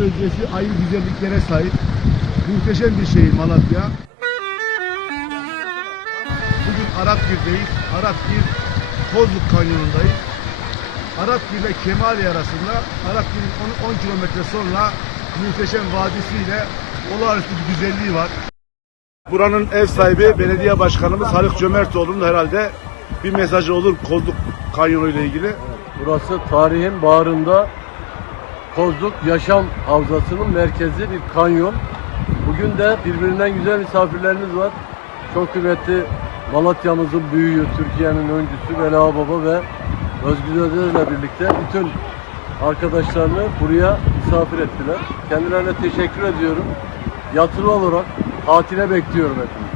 bölgesi ayrı güzelliklere sahip. Muhteşem bir şehir Malatya. Bugün Arapgir'deyiz. Arapgir Kozluk Kanyonu'ndayız. Arapgir ile Kemali arasında Arapgir'in 10, 10 kilometre sonra muhteşem vadisiyle olağanüstü bir güzelliği var. Buranın ev sahibi belediye başkanımız Haluk Cömertoğlu'nun herhalde bir mesajı olur Kozluk Kanyonu ile ilgili. Burası tarihin bağrında Kozluk Yaşam Havzası'nın merkezi bir kanyon. Bugün de birbirinden güzel misafirlerimiz var. Çok kıymetli Malatya'mızın büyüğü, Türkiye'nin öncüsü Vela Baba ve Özgür Özel ile birlikte bütün arkadaşlarını buraya misafir ettiler. Kendilerine teşekkür ediyorum. Yatılı olarak tatile bekliyorum hepinizi.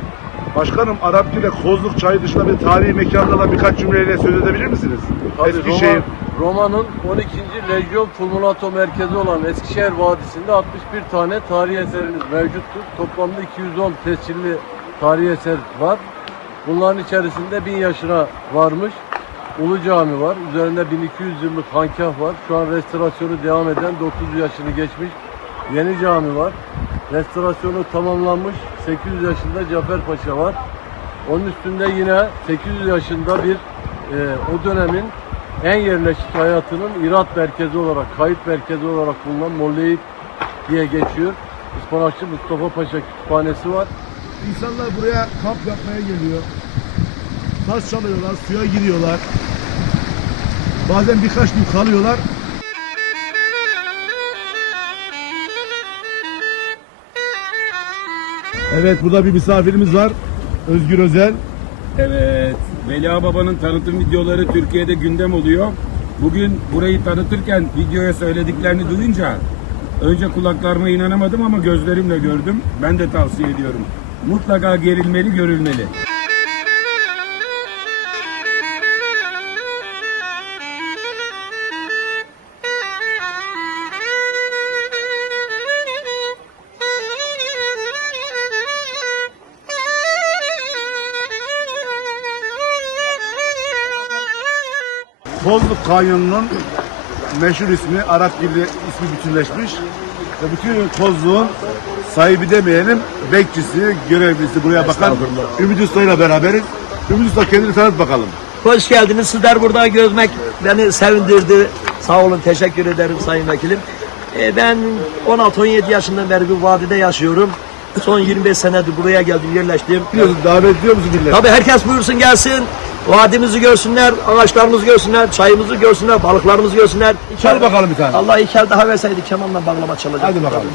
Başkanım Arapgir ile Kozluk çayı dışında bir tarihi mekanlarla birkaç cümleyle söz edebilir misiniz? Tabii Eskişehir. Roma, Roma'nın 12. Lejyon Fulminato merkezi olan Eskişehir Vadisi'nde 61 tane tarihi eserimiz mevcuttur. Toplamda 210 tescilli tarihi eser var. Bunların içerisinde 1000 yaşına varmış. Ulu Cami var. Üzerinde 1200 yıllık hankah var. Şu an restorasyonu devam eden 900 yaşını geçmiş Yeni Cami var. Restorasyonu tamamlanmış 800 yaşında Cafer Paşa var. Onun üstünde yine 800 yaşında bir e, o dönemin en yerleşik hayatının İrat merkezi olarak, kayıt merkezi olarak bulunan Molleyip diye geçiyor. Ispanakçı Mustafa Paşa Kütüphanesi var. İnsanlar buraya kamp yapmaya geliyor. Saz çalıyorlar, suya giriyorlar. Bazen birkaç gün kalıyorlar. Evet burada bir misafirimiz var. Özgür Özel. Evet, Veli Baba'nın tanıtım videoları Türkiye'de gündem oluyor. Bugün burayı tanıtırken videoya söylediklerini duyunca önce kulaklarıma inanamadım ama gözlerimle gördüm. Ben de tavsiye ediyorum. Mutlaka gerilmeli, görülmeli. Kozluk Kanyonu'nun meşhur ismi, Arap Gili ismi bütünleşmiş. Ve bütün Kozluğun sahibi demeyelim, bekçisi, görevlisi buraya bakan Ümit Usta ile beraberiz. Ümit Usta kendini tanıt bakalım. Hoş geldiniz. Sizler burada görmek beni sevindirdi. Sağ olun. Teşekkür ederim Sayın Vekilim. Ee, ben 16-17 yaşından beri bu vadide yaşıyorum. Son 25 senedir buraya geldim, yerleştim. Biliyorsun davet ediyor musun millet? Tabii herkes buyursun gelsin. Vadimizi görsünler, ağaçlarımızı görsünler, çayımızı görsünler, balıklarımızı görsünler. Çal bakalım bir tane. Allah iki el daha verseydi kemanla bağlama çalacak. Hadi bakalım.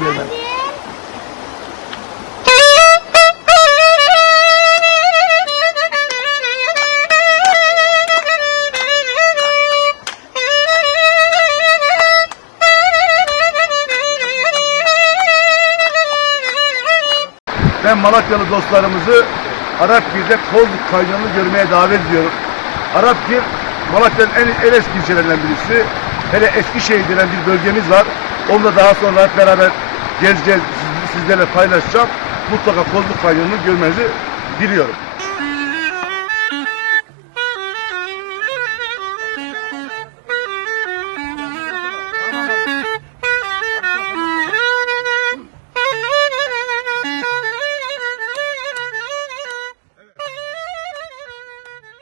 Ben Malatyalı dostlarımızı Arapgir'de Kozluk Kanyonu'nu görmeye davet ediyorum. Arapgir Malatya'nın en, en eski ilçelerinden birisi. Hele Eskişehir denen bir bölgemiz var. Onu da daha sonra hep beraber gezeceğiz, siz- sizlerle paylaşacağım. Mutlaka Kozluk Kanyonu'nu görmenizi diliyorum.